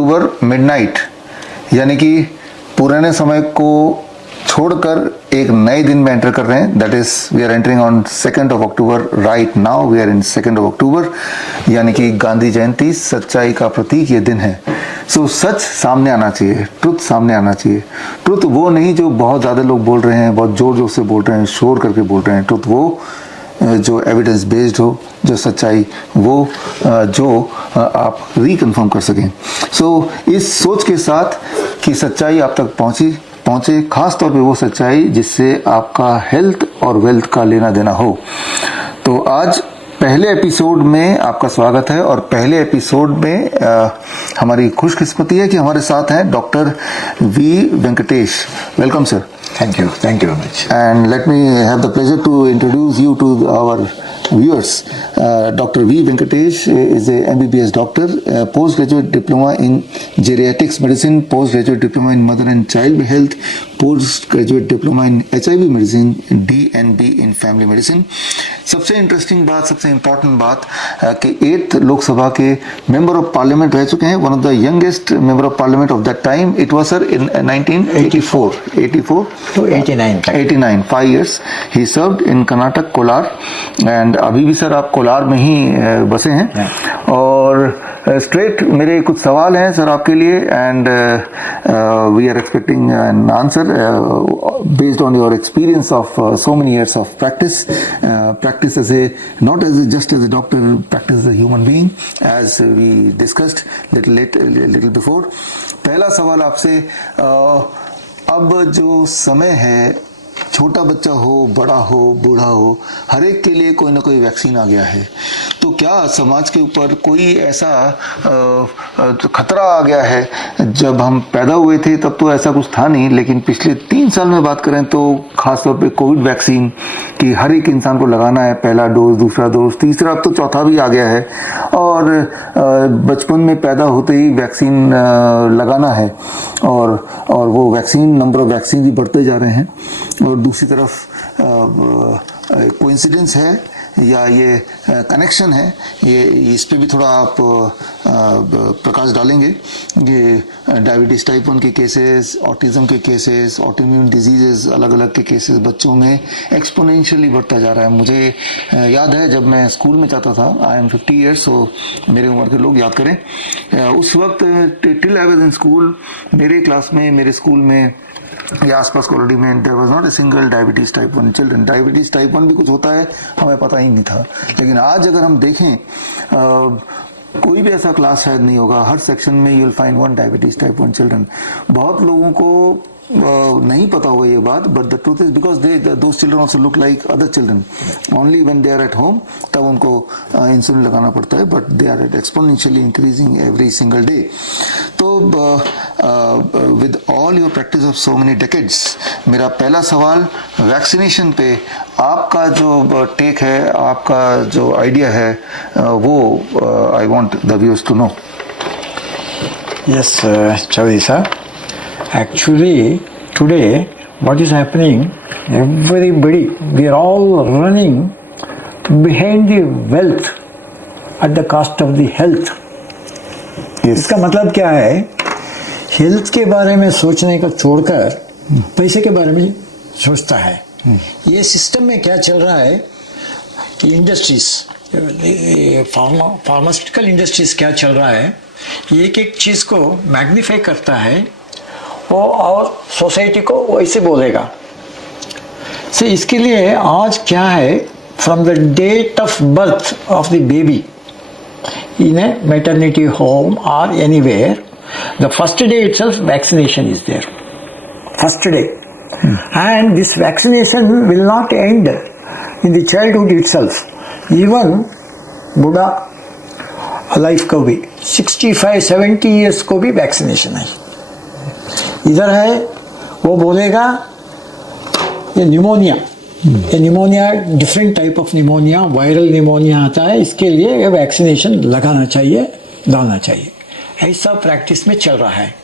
अक्टूबर midnight, यानी कि पुराने समय को छोड़कर एक नए दिन में एंटर कर रहे हैं. That is we are entering on 2nd of October. Right now we are in 2nd of October, यानी कि गांधी जयंती, सच्चाई का प्रतीक ये दिन है. सो सच सामने आना चाहिए, ट्रुथ सामने आना चाहिए. ट्रुथ वो नहीं जो बहुत ज़्यादा लोग बोल रहे हैं, बहुत जोर जोर से बोल रहे हैं, शोर करके बोल रहे हैं. ट्रुथ वो जो एविडेंस बेस्ड हो, जो सच्चाई वो जो आप रिकन्फर्म कर सकें. सो इस सोच के साथ कि सच्चाई आप तक पहुंचे, खास तौर पे वो सच्चाई जिससे आपका हेल्थ और वेल्थ का लेना देना हो. तो आज पहले एपिसोड में आपका स्वागत है. और पहले एपिसोड में हमारी खुशकिस्मती है कि हमारे साथ हैं doctor V Venkatesh. Welcome sir. Thank you very much. And let me have the pleasure to introduce you to our viewers. Dr. V. Venkatesh is a MBBS doctor, postgraduate diploma in geriatrics medicine, postgraduate diploma in mother and child health, postgraduate diploma in HIV medicine, DNB in family medicine. सबसे interesting बात, सबसे important बात कि 8th Lok Sabha के member of parliament रह चुके हैं. One of the youngest member of parliament of that time. It was sir in 1984 To 89. 5 years he served in Karnataka, Kolar. And अभी भी सर आप कोलार में ही बसे हैं. और स्ट्रेट मेरे कुछ सवाल हैं सर आपके लिए. And we are expecting an answer based on your experience of so many years of practice as a not as a, just as a doctor, practice as a human being, as we discussed little before. पहला सवाल आपसे, अब जो समय है, छोटा बच्चा हो, बड़ा हो, बूढ़ा हो, हर एक के लिए कोई ना कोई वैक्सीन आ गया है. तो क्या समाज के ऊपर कोई ऐसा खतरा आ गया है? जब हम पैदा हुए थे तब तो ऐसा कुछ था नहीं, लेकिन पिछले 3 साल में बात करें तो खासतौर पे कोविड वैक्सीन की हर एक इंसान को लगाना है. पहला डोज, दूसरा डोज, तीसरा, अब तो चौथा भी आ गया है. और बचपन में पैदा होते ही वैक्सीन लगाना है. और वो वैक्सीन, नंबर ऑफ वैक्सीन भी बढ़ते जा रहे हैं. और दूसरी तरफ कोइंसिडेंस है या ये कनेक्शन है, ये इस पे भी थोड़ा आप प्रकाश डालेंगे. ये डायबिटीज़ टाइप 1 के केसेस, ऑटिज़म के केसेस, ऑटोइम्यून डिजीजेस अलग अलग के केसेस बच्चों में एक्सपोनेंशियली बढ़ता जा रहा है. मुझे याद है जब मैं स्कूल में जाता था, आई एम 50 ईयर्स, सो मेरे उम्र के लोग याद करें, उस वक्त till I was in school, मेरे क्लास में, मेरे स्कूल में या आसपास कॉलोनी में there was not a single diabetes type 1 children. Diabetes type 1 भी कुछ होता है हमें पता ही नहीं था. लेकिन आज अगर हम देखें, कोई भी ऐसा क्लास शायद नहीं होगा, हर सेक्शन में you will find 1 diabetes type 1 children. बहुत लोगों को नहीं पता होगा ये बात, but the truth is because those children also look like other children. Only when they are at home तब उनको इंसुलिन लगाना पड़ता है, but they are exponentially increasing every single day. तो with all your practice of so many decades, मेरा पहला सवाल vaccination पे आपका जो टेक है, आपका जो आइडिया है, वो I want the viewers to know. Yes, Chaudhary sir. Actually, today, what is happening? Everybody, we are all running behind the wealth at the cost of the health. Yes. इसका मतलब क्या है? Health के बारे में सोचने को छोड़कर पैसे के बारे में सोचता है. ये सिस्टम में क्या चल रहा है कि इंडस्ट्रीज, फार्मास्यूटिकल इंडस्ट्रीज क्या चल रहा है, एक एक चीज को मैग्नीफाई करता है वो, और सोसाइटी को वैसे बोलेगा. से इसके लिए आज क्या है, from the date of birth of the baby in a maternity home or anywhere, the first day itself vaccination is there. First day. And this vaccination will not end in the childhood itself. Even Buddha life को भी 65-70 years को भी vaccination है. इधर है वो बोलेगा ये निमोनिया, ये pneumonia different type of pneumonia, viral pneumonia आता है, इसके लिए ये वैक्सीनेशन लगाना चाहिए, डालना चाहिए. ऐसा प्रैक्टिस में चल रहा है.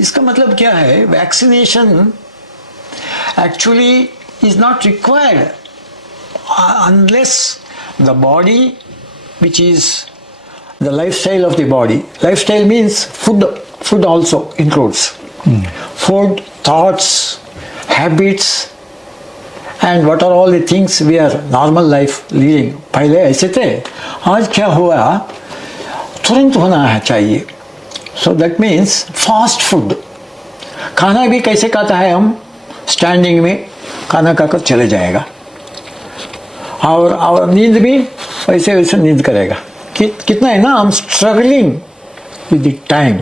इसका मतलब क्या है, vaccination actually is not required unless the body which is the lifestyle of the body. Lifestyle means food also includes. Food, thoughts, habits, and what are all the things we are normal life leading. पहले ऐसे थे, आज क्या हुआ, तुरंत होना है चाहिए. So that means fast food. खाना भी कैसे खाता है हम, स्टैंडिंग में खाना खाकर चले जाएगा, और नींद भी वैसे वैसे नींद करेगा. कितना है ना, हम struggling with the time.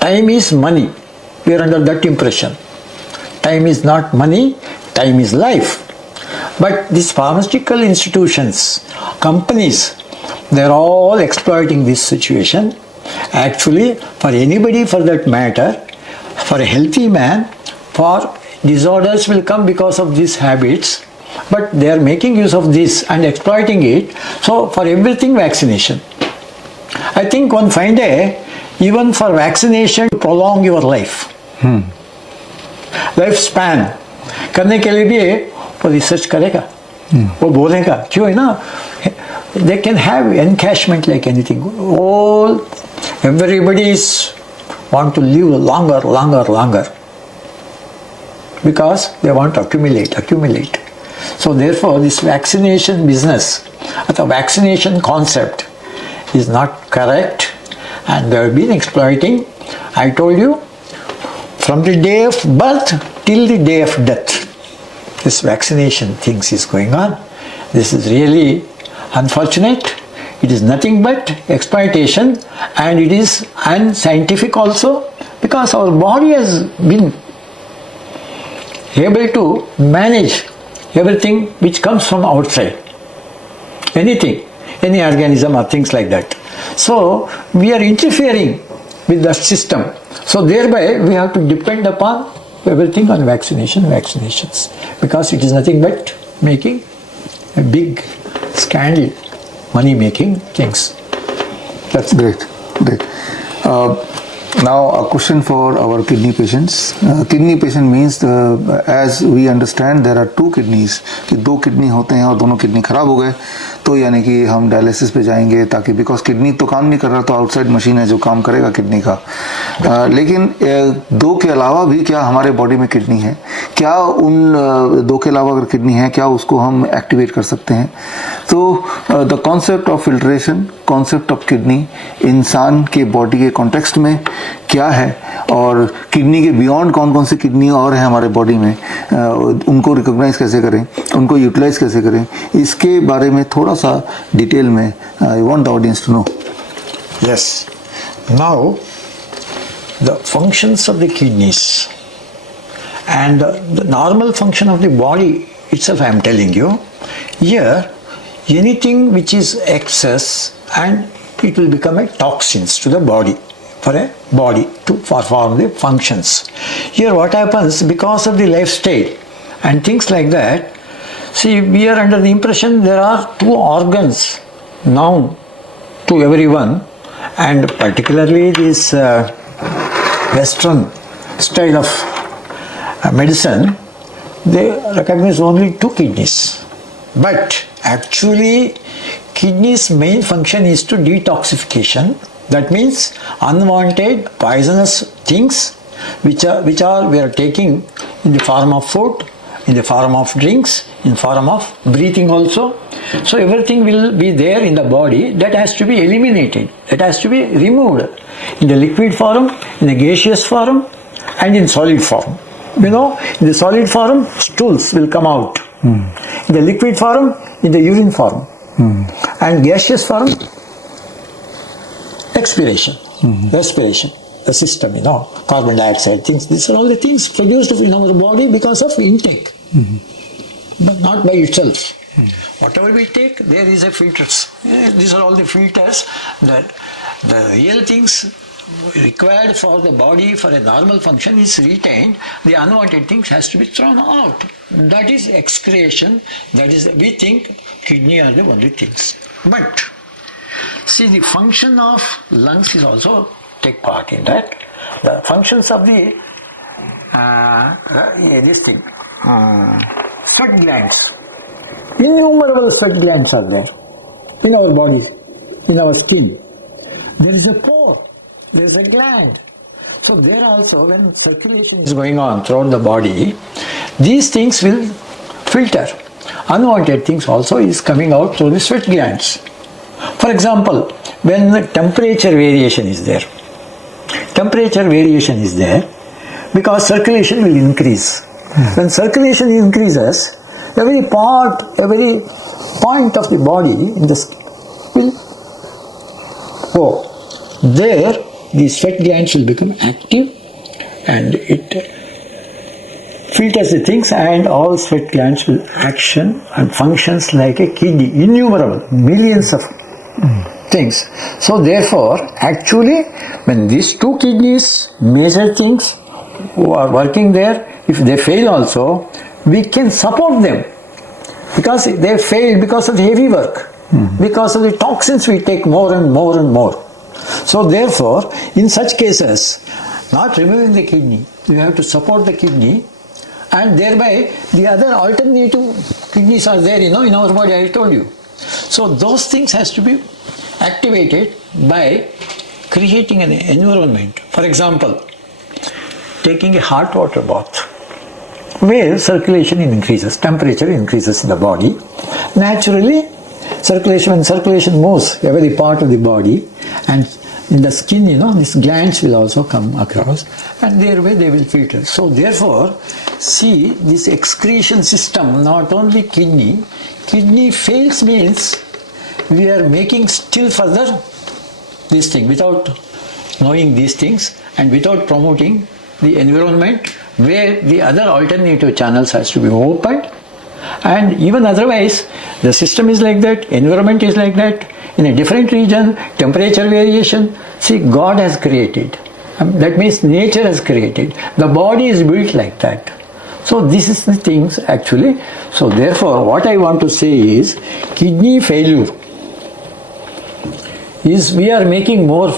Time is money. We are under that impression. Time is not money, time is life. But these pharmaceutical institutions, companies, they're all exploiting this situation. Actually, for anybody for that matter, for a healthy man, for disorders will come because of these habits, but they are making use of this and exploiting it. So for everything, vaccination. I think one fine day, even for vaccination, prolong your life. Life span करने के लिए भी वो research करेगा, वो बोलेगा. क्यों है ना, they can have encashment like anything. All everybody is want to live longer longer longer because they want accumulate. So therefore this vaccination business, the vaccination concept is not correct, and they have been exploiting. I told you, from the day of birth till the day of death, this vaccination things is going on. This is really unfortunate. It is nothing but exploitation, and it is unscientific also, because our body has been able to manage everything which comes from outside. Anything, any organism or things like that. So we are interfering with the system. So thereby we have to depend upon everything on vaccinations, because it is nothing but making a big scandal, money making things. That's Great. Now a question for our kidney patients. Kidney patient means, as we understand, there are two kidneys. कि दो kidney होते हैं और दोनों kidney खराब हो गए, तो यानी कि हम डायलिसिस पे जाएंगे, ताकि बिकॉज किडनी तो काम नहीं कर रहा, तो आउटसाइड मशीन है जो काम करेगा किडनी का. लेकिन दो के अलावा भी क्या हमारे बॉडी में किडनी है? क्या उन दो के अलावा अगर किडनी है, क्या उसको हम एक्टिवेट कर सकते हैं? तो the concept of filtration, concept of kidney इंसान के बॉडी के कॉन्टेक्स्ट में क्या है, और किडनी के बियॉन्ड कौन कौन सी किडनी और है हमारे बॉडी में, उनको रिकॉग्नाइज कैसे करें, उनको यूटिलाइज कैसे करें, इसके बारे में थोड़ा सा डिटेल में I want the audience to know. Yes. Now, the functions of the kidneys and the normal function of the body itself, I am telling you. Here, anything which is excess, and it will become a toxins to the body, for a body to perform the functions. Here what happens, because of the lifestyle and things like that, see, we are under the impression there are two organs known to everyone, and particularly this Western style of medicine, they recognize only two kidneys. But actually, kidneys' main function is to detoxification. That means unwanted poisonous things which we are taking in the form of food, in the form of drinks, in form of breathing also. So everything will be there in the body that has to be eliminated, that has to be removed in the liquid form, in the gaseous form, and in solid form. You know, in the solid form, stools will come out. In the liquid form, in the urine form. And gaseous form, expiration, respiration, the system, you know, carbon dioxide, things. These are all the things produced in our body because of intake, but not by itself. Whatever we take, there is a filters. These are all the filters. That the real things required for the body for a normal function is retained. The unwanted things has to be thrown out. That is excretion. That is, we think kidney are the only things. But see, the function of lungs is also take part in that. The functions of the sweat glands. Innumerable sweat glands are there in our bodies, in our skin. There is a pore, there is a gland. So there also, when circulation is going on throughout the body, these things will filter. Unwanted things also is coming out through the sweat glands. For example, when the temperature variation is there, because circulation will increase. When circulation increases, every point of the body in the skin will go. There, the sweat glands will become active and it filters the things, and all sweat glands will action and functions like a kidney, innumerable, millions of things. So therefore, actually, when these two kidneys, major things who are working there, if they fail also, we can support them, because they failed because of the heavy work, because of the toxins we take more and more and more. So therefore, in such cases, not removing the kidney, you have to support the kidney, and thereby the other alternative kidneys are there, in our body, I told you. So those things has to be activated by creating an environment. For example, taking a hot water bath, where circulation increases, temperature increases in the body. Naturally, when circulation moves every part of the body, and in the skin, these glands will also come across, and thereby they will filter. So therefore, see, this excretion system, not only kidney fails means we are making still further this thing without knowing these things and without promoting the environment where the other alternative channels has to be opened. And even otherwise, the system is like that, environment is like that, in a different region, temperature variation. See, God has created. That means nature has created. The body is built like that. So this is the things actually. So therefore, what I want to say is, kidney failure is, we are making more,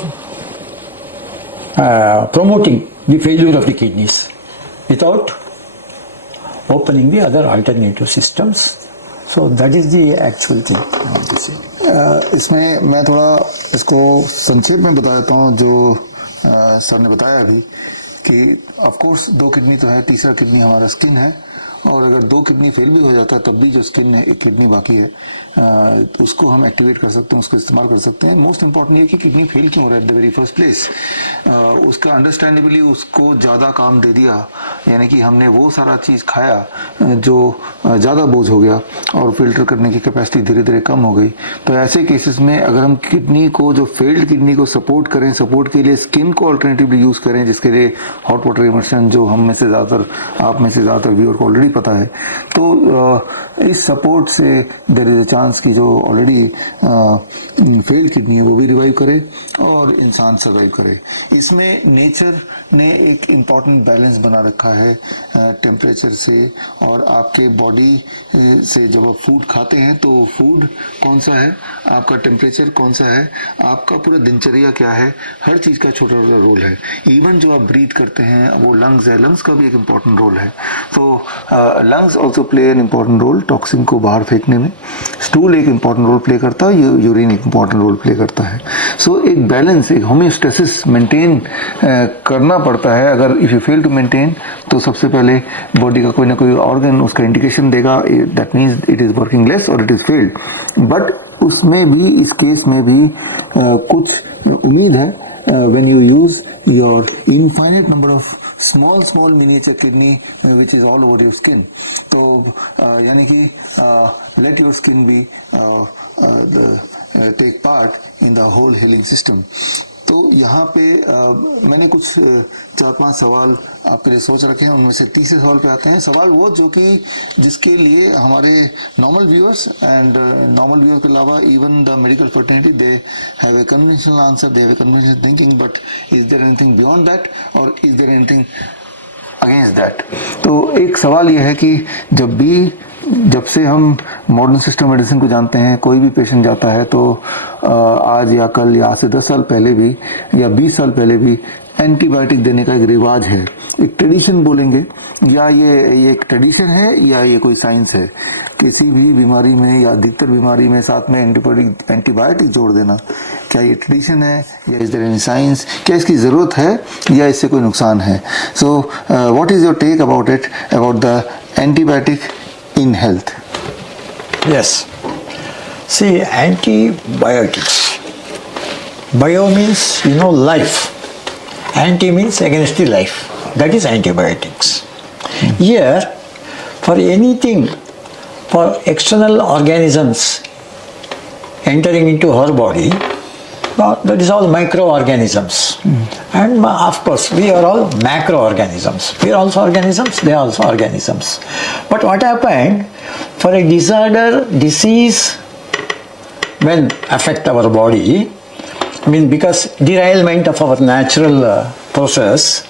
promoting the failure of the kidneys without opening the other alternative systems. So that is the actual thing I want to say. इसमें मैं थोड़ा इसको संक्षेप में बता देता हूँ जो सर ने बताया अभी, कि ऑफ कोर्स दो किडनी तो है, तीसरा किडनी हमारा स्किन है, और अगर दो किडनी फेल भी हो जाता है तब भी जो स्किन है, एक किडनी बाकी है, उसको हम एक्टिवेट कर सकते हैं, उसको इस्तेमाल कर सकते हैं. मोस्ट इंपॉर्टेंट ये कि किडनी फेल क्यों हो रहा है at the very first place. उसका अंडरस्टैंडेबली उसको ज़्यादा काम दे दिया, यानी कि हमने वो सारा चीज़ खाया जो ज़्यादा बोझ हो गया और फिल्टर करने की कैपेसिटी धीरे धीरे कम हो गई. तो ऐसे केसेस में अगर हम किडनी को, जो फेल्ड किडनी को सपोर्ट करें, सपोर्ट के लिए स्किन को अल्टरनेटिवली यूज़ करें, जिसके लिए हॉट वाटर इमर्शन, जो हम में से ज़्यादातर, आप में से ज़्यादातर व्यूअर को ऑलरेडी पता है, तो इस सपोर्ट से देयर इज अ चांस कि जो ऑलरेडी फेल्ड किडनी है वो भी रिवाइव करे और इंसान सर्वाइव करे. इसमें नेचर ने एक इम्पॉर्टेंट बैलेंस बना रखा है टेम्परेचर से और आपके बॉडी से. जब आप फूड खाते हैं तो फूड कौन सा है, आपका टेम्परेचर कौन सा है, आपका पूरा दिनचर्या क्या है, हर चीज़ का छोटा छोटा रोल है. इवन जो आप ब्रीथ करते हैं वो लंग्स है, लंग्स का भी एक इम्पॉर्टेंट रोल है. तो lungs also play an important role toxin को बाहर फेंकने में. स्टूल एक इम्पॉर्टेंट रोल प्ले करता है, यूरिन एक इम्पॉर्टेंट रोल प्ले करता है. सो एक बैलेंस, एक होम्योस्टेसिस मेंटेन करना पड़ता है. अगर if you fail to maintain, तो सबसे पहले बॉडी का कोई ना कोई ऑर्गन उसका इंडिकेशन देगा, that means it is working less और इट इज़ फेल्ड. बट उसमें भी, इस केस में भी कुछ उम्मीद है. When you use your infinite number of small miniature kidney which is all over your skin, तो यानी कि let your skin be take part in the whole healing system. तो यहाँ पे मैंने कुछ 4-5 सवाल आपके लिए सोच रखे हैं. उनमें से तीसरे सवाल पे आते हैं. सवाल वो जो कि जिसके लिए हमारे normal viewers and normal viewers के अलावा even the medical fertility they have a conventional answer, they have a conventional thinking, but is there anything beyond that or is there anything against that. तो एक सवाल ये है कि जब से हम मॉडर्न सिस्टम मेडिसिन को जानते हैं, कोई भी पेशेंट जाता है तो आज या कल या आज से 10 साल पहले भी या 20 साल पहले भी एंटीबायोटिक देने का एक रिवाज है, एक ट्रेडिशन बोलेंगे, या ये एक ट्रेडिशन है या ये कोई साइंस है? किसी भी बीमारी में या अधिकतर बीमारी में साथ में एंटीबायोटिक जोड़ देना, क्या ये ट्रेडिशन है या इज देयर एनी साइंस? क्या इसकी ज़रूरत है या इससे कोई नुकसान है? So what is your take about it, about the antibiotic in health? Yes. See, antibiotics. Bio means, life. Anti means against the life. That is antibiotics. Here, for anything, for external organisms entering into our body, that is all microorganisms. And of course, we are all macroorganisms. We are also organisms, they are also organisms. But what happened, for a disorder, disease, when affect our body, because derailment of our natural process,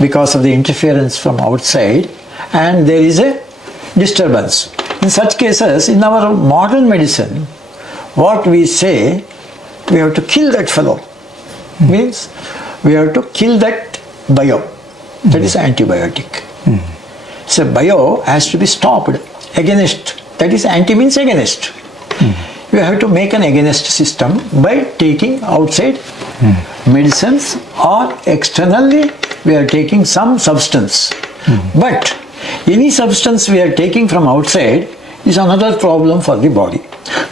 because of the interference from outside, and there is a disturbance. In such cases, in our modern medicine, what we say, we have to kill that fellow. Means we have to kill that bio. That is antibiotic. So bio has to be stopped. Against. That is anti means against. You have to make an against system by taking outside medicines, or externally we are taking some substance. But any substance we are taking from outside is another problem for the body.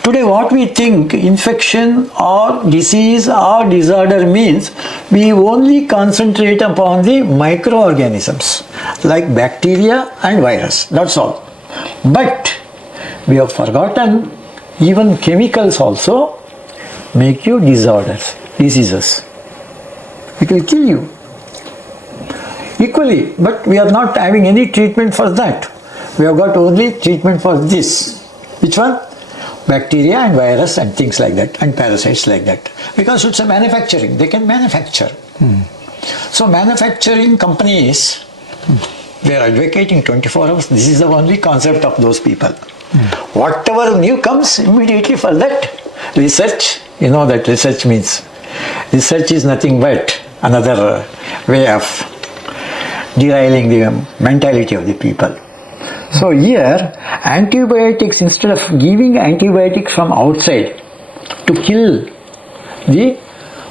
Today what we think infection or disease or disorder means, we only concentrate upon the microorganisms like bacteria and virus, that's all. But we have forgotten even chemicals also make you disorders, diseases. It will kill you equally, but we are not having any treatment for that. We have got only treatment for this. Which one? Bacteria and virus and things like that, and parasites like that, because it's a manufacturing, they can manufacture. So manufacturing companies, they are advocating 24 hours. This is the only concept of those people. Whatever new comes, immediately for that research, that research means, research is nothing but another way of derailing the mentality of the people. So here, antibiotics, instead of giving antibiotics from outside to kill the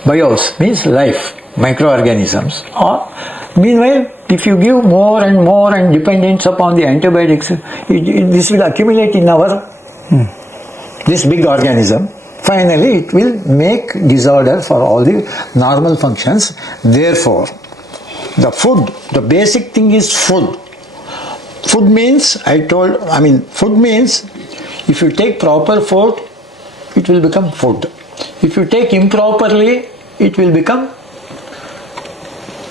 bios, means life, microorganisms, or meanwhile, if you give more and dependence upon the antibiotics, this will accumulate in our this big organism. Finally, it will make disorder for all the normal functions. Therefore, the food, the basic thing is food. Food means, food means if you take proper food, it will become food. If you take improperly, it will become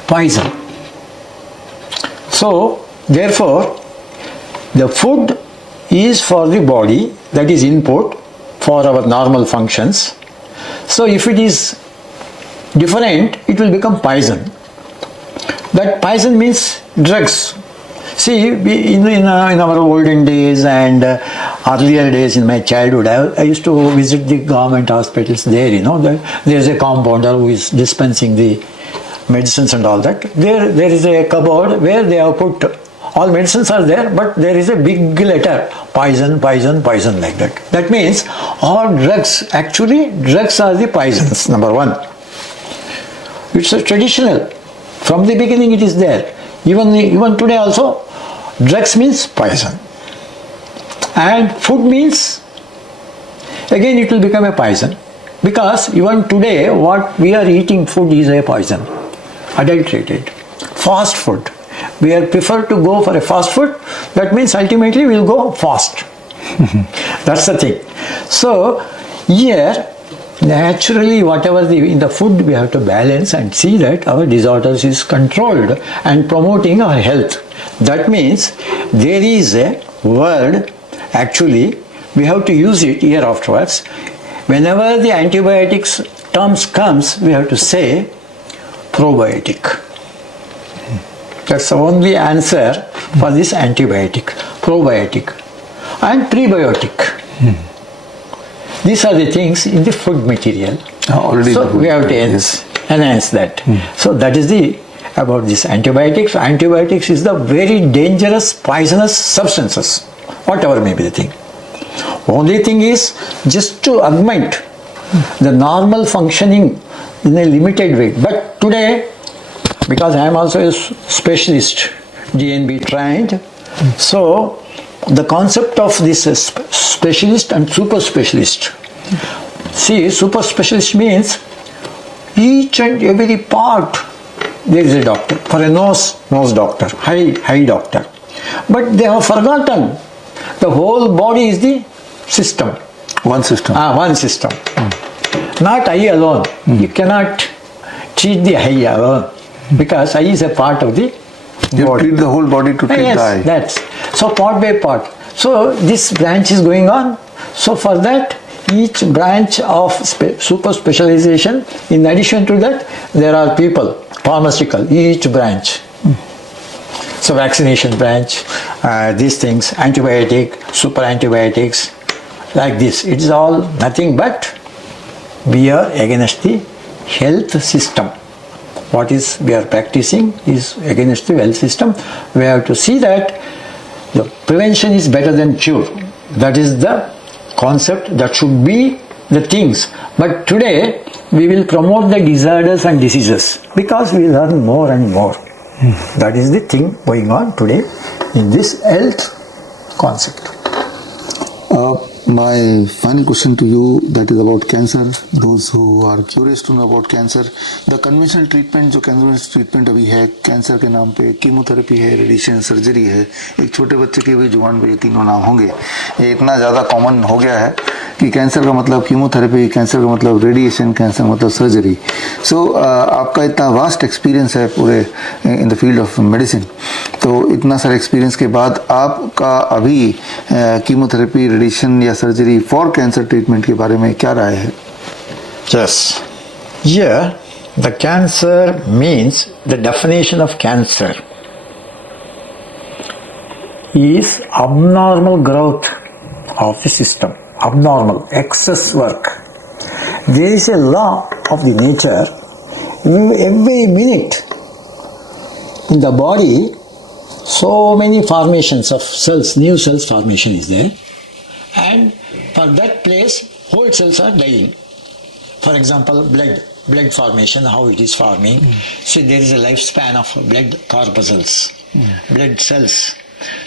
poison. So, therefore, the food is for the body, that is input for our normal functions. So, if it is different, it will become poison. That poison means drugs. See, in our olden days and earlier days in my childhood, I used to visit the government hospitals there, there is a compounder who is dispensing the medicines and all that. There is a cupboard where they have put, all medicines are there, but there is a big letter, poison, poison, poison, like that. That means all drugs, actually drugs are the poisons, number one. It's a traditional. From the beginning it is there. Even today also, drugs means poison. And food means, again it will become a poison. Because even today what we are eating food is a poison. Adulterated. Fast food. We are prefer to go for a fast food. That means ultimately we will go fast. That's the thing. So here, naturally whatever in the food we have to balance and see that our disorders is controlled and promoting our health. That means there is a word, actually we have to use it here afterwards. Whenever the antibiotics terms comes, we have to say probiotic. That's the only answer for this antibiotic, probiotic, and prebiotic. These are the things in the food material. Already so we have to end. Yes. enhance that. So that is the about this antibiotics. Antibiotics is the very dangerous, poisonous substances, whatever may be the thing. Only thing is just to augment the normal functioning in a limited way. But today, because I am also a specialist, DNB trained, so the concept of this specialist and super specialist. See, super specialist means each and every part there is a doctor. For a nose doctor, eye doctor. But they have forgotten the whole body is the system. One system. One system. Not eye alone. You cannot treat the eye alone because eye is a part of the You body. treat the whole body to treat Yes, the eye. that's so part by part. So this branch is going on. So for that, each branch of super specialization, in addition to that, there are people, pharmaceutical, each branch. So vaccination branch, these things, antibiotic, super antibiotics, like this. It is all nothing but we are against the health system. What is we are practicing is against the health system. We have to see that the prevention is better than cure. That is the concept, that should be the things. But today we will promote the disorders and diseases because we learn more and more. That is the thing going on today in this health concept. My final question to you, that is about cancer. Those who are curious to know about cancer, the conventional treatment जो conventional treatment अभी है cancer के नाम पे, chemotherapy है, radiation surgery है, एक छोटे बच्चे के भी जुबान पे ये तीनों नाम होंगे. ये इतना ज़्यादा कॉमन हो गया है कि कैंसर का मतलब कीमोथेरेपी, कैंसर का मतलब रेडिएशन, कैंसर का मतलब सर्जरी. सो आपका इतना वास्ट एक्सपीरियंस है पूरे in the field of medicine, तो इतना सारा एक्सपीरियंस के बाद आपका अभी कीमोथेरेपी, रेडिएशन या सर्जरी फॉर कैंसर ट्रीटमेंट के बारे में क्या राय है? Yes. Here, the cancer means the definition of cancer is abnormal growth of the system, abnormal, excess work. There is a law of the nature. Every minute in the body, so many formations of cells, new cells formation is there, and for that place, whole cells are dying. For example, blood formation, how it is forming. See, there is a lifespan of blood corpuscles, blood cells.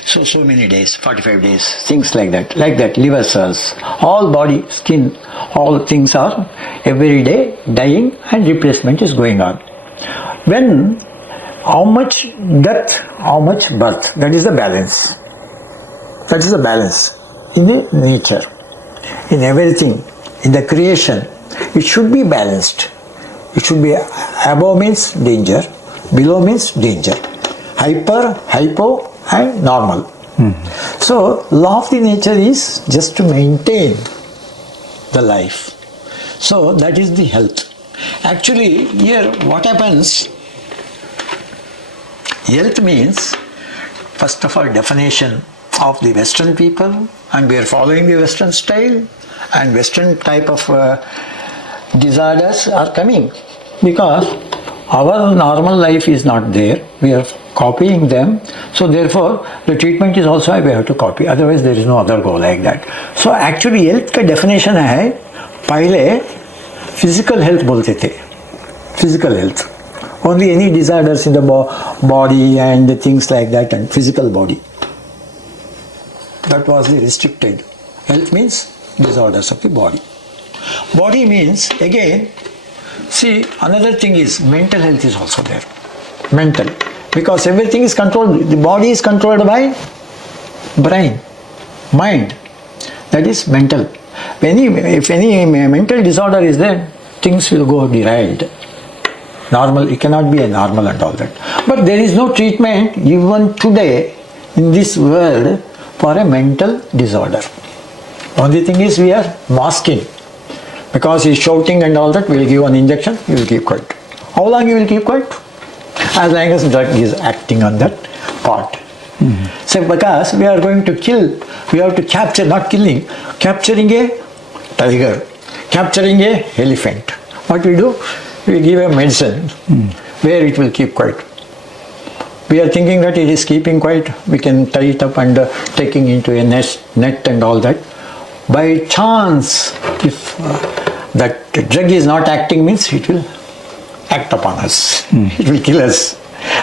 So many days, 45 days, things like that, liver cells, all body, skin, all things are every day dying and replacement is going on. When, how much death, how much birth, that is the balance. That is the balance in the nature, in everything, in the creation. It should be balanced. It should be above means danger, below means danger, hyper, hypo and normal. So law of the nature is just to maintain the life. So that is the health. Actually here what happens, health means first of all definition of the Western people, and we are following the Western style, and Western type of disorders are coming because our normal life is not there. We are copying them. So therefore the treatment is also we have to copy. Otherwise there is no other goal like that. So actually health का definition है, पहले physical health बोलते थे. Physical health. Only any disorders in the body and the things like that, and physical body. That was the restricted. Health means disorders of the body. Body means, again, see, another thing is mental health is also there. Mental. Because everything is controlled, the body is controlled by brain, mind. That is mental. If any mental disorder is there, things will go derailed. Normal, it cannot be a normal and all that. But there is no treatment even today in this world for a mental disorder. Only thing is we are masking. Because he is shouting and all that, we will give an injection, you will keep quiet. How long you will keep quiet? As long as drug is acting on that part. So because we are going to kill, we have to capture, not killing, capturing a tiger, capturing a elephant. What we do? we give a medicine where it will keep quiet. We are thinking that it is keeping quiet, we can tie it up and taking into a net and all that. By chance, if that drug is not acting, means it will act upon us. It will kill us.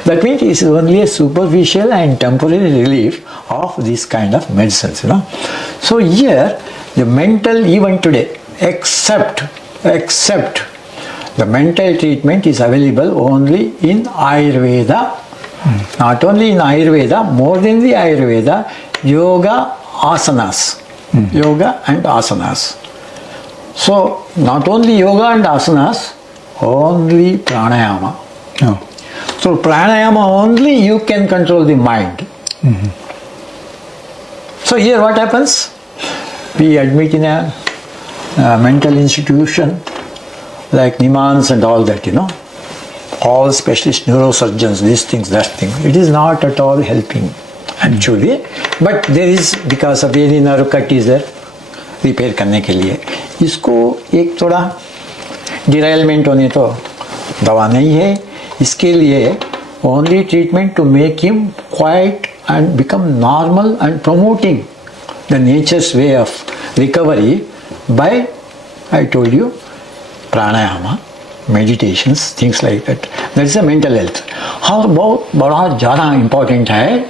That means it is only a superficial and temporary relief of this kind of medicines, So here, the mental, even today, except the mental treatment is available only in Ayurveda. Not only in Ayurveda, more than the Ayurveda, yoga asanas. Yoga and asanas. So, not only yoga and asanas, only pranayama. So, pranayama only you can control the mind. So, here what happens? We admit in a mental institution like Nimans and all that, all specialist neurosurgeons, these things, that thing. It is not at all helping actually, but there is, because of any nerve cut is there, repair करने के लिए इसको एक थोड़ा डिराइलमेंट होने तो दवा नहीं है, इसके लिए only treatment to make him quiet and become normal and promoting the nature's way of recovery by I told you pranayama meditations, things like that. That is a mental health. और बहुत बड़ा ज़्यादा important है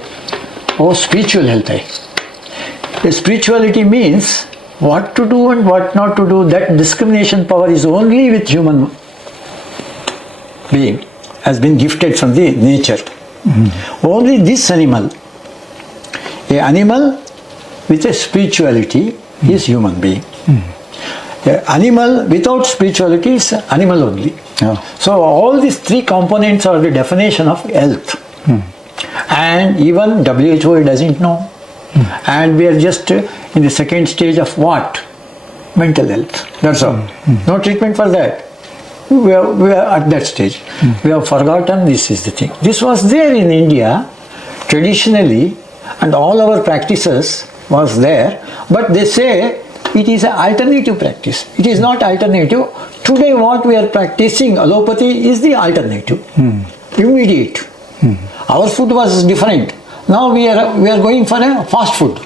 वो spiritual health है. Spirituality means what to do and what not to do. That discrimination power is only with human being, has been gifted from the nature. Only this animal, a animal with a spirituality is human being. Animal without spirituality is animal only. So all these three components are the definition of health. And even WHO doesn't know. And we are just in the second stage of what? Mental health. That's all. No treatment for that. We are at that stage. We have forgotten this is the thing. This was there in India traditionally, and all our practices was there, but they say it is an alternative practice. It is not alternative. Today what we are practicing, allopathy, is the alternative. Immediate. Our food was different. Now we are going for a fast food.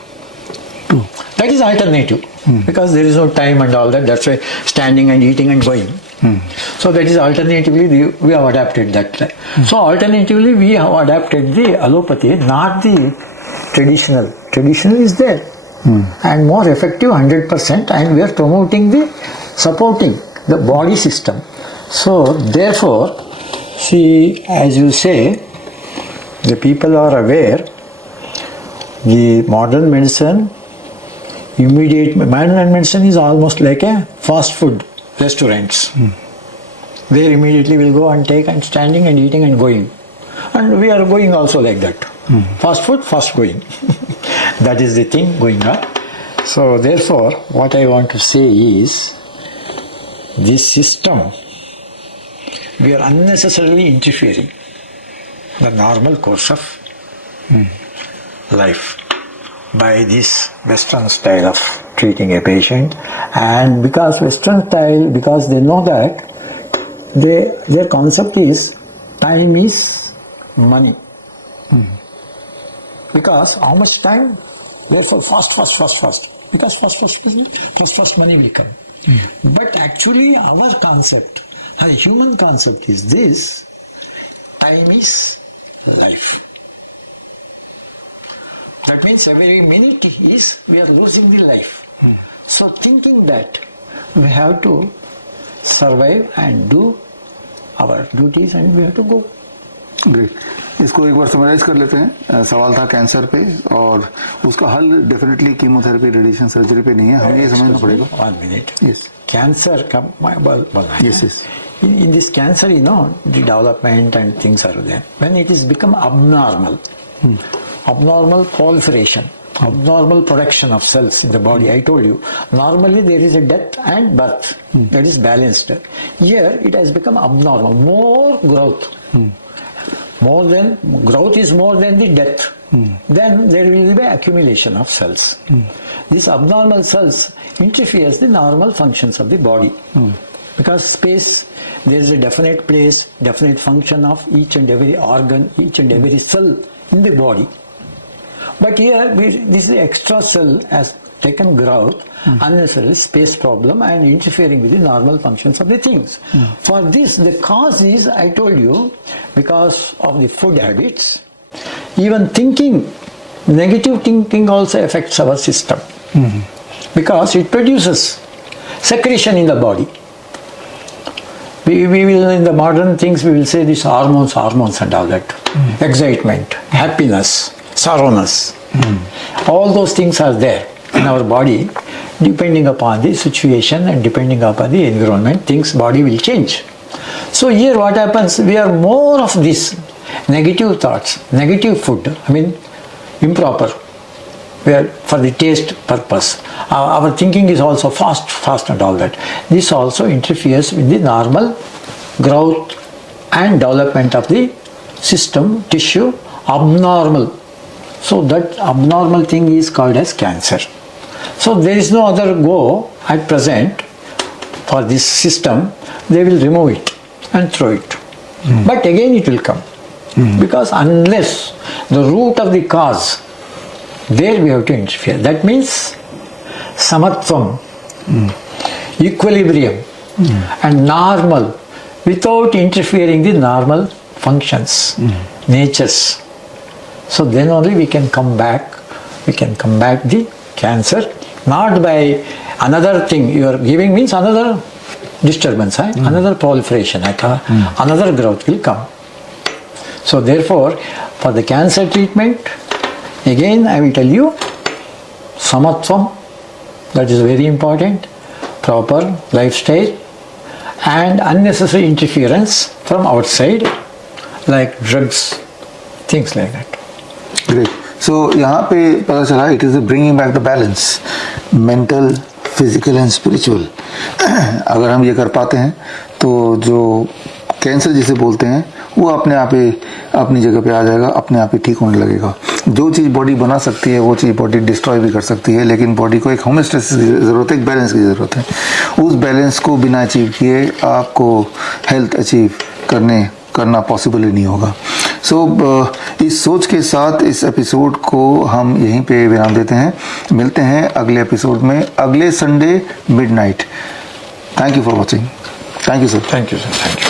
That is alternative. Because there is no time and all that. That's why standing and eating and going. So that is alternatively we have adapted that. So alternatively we have adapted the allopathy, not the traditional. Traditional is there. And more effective 100%, and we are promoting supporting the body system. So therefore, see, as you say, the people are aware the modern medicine, modern medicine is almost like a fast food restaurants. There immediately will go and take and standing and eating and going. And we are going also like that. Fast food, fast going. That is the thing going on. So therefore, what I want to say is, this system, we are unnecessarily interfering the normal course of life by this Western style of treating a patient. And because Western style, because they know that their concept is time is money. Because how much time? Therefore fast. Because fast money will come. But actually our concept, the human concept is this: time is life. That means every minute we are losing the life. So thinking that we have to survive and do our duties and we have to go. Great, इसको एक बार summarise कर लेते हैं. सवाल था cancer पे और उसका हल डेफिनेटली कीमोथेरेपी, रेडिएशन, सर्जरी पे नहीं है. हमें ये समझना पड़ेगा. 1 minute. Yes. Cancer, Yes. In this cancer, the development and things are there. When it is become abnormal, abnormal proliferation, abnormal production of cells in the body. I told you, normally there is a death and birth. That is balanced. Here it has become abnormal. More growth. Growth is more than the death. Then there will be accumulation of cells. These abnormal cells interferes the normal functions of the body. because space, there is a definite place, definite function of each and every organ, each and every cell in the body. But here, this extra cell has taken growth, unnecessary space problem and interfering with the normal functions of the things. For this, the cause is, I told you, because of the food habits. Even thinking, negative thinking also affects our system. Because it produces secretion in the body. We will, in the modern things, we will say this hormones and all that. Excitement, happiness, sorrowness. All those things are there in our body. Depending upon the situation and depending upon the environment, things, body will change. So here what happens, we are more of this negative thoughts, negative food, improper, where for the taste purpose. Our thinking is also fast and all that. This also interferes with the normal growth and development of the system, tissue, abnormal. So that abnormal thing is called as cancer. So there is no other go at present for this system. They will remove it and throw it. But again it will come. Because unless the root of the cause, there we have to interfere. That means samatvam, equilibrium and normal, without interfering the normal functions, natures. So then only we can combat the cancer, not by another thing you are giving, means another disturbance, another proliferation, another growth will come. So therefore, for the cancer treatment, again I will tell you, samatvam, that is very important, proper lifestyle, and unnecessary interference from outside, like drugs, things like that. Great so यहाँ पे पता चला it is bringing back the balance mental physical and spiritual. अगर हम ये कर पाते हैं तो जो कैंसर जिसे बोलते हैं वो अपने आप ही अपनी जगह पे आ जाएगा, अपने आप ही ठीक होने लगेगा. जो चीज़ बॉडी बना सकती है वो चीज़ बॉडी डिस्ट्रॉय भी कर सकती है, लेकिन बॉडी को एक होमोस्टेसिस की ज़रूरत है, एक बैलेंस की ज़रूरत है. उस बैलेंस को बिना अचीव किए आपको हेल्थ अचीव करना पॉसिबल ही नहीं होगा. सो इस सोच के साथ इस एपिसोड को हम यहीं पे विराम देते हैं. मिलते हैं अगले एपिसोड में अगले Sunday midnight. Thank you for watching. Thank you sir. Thank you, sir. Thank you.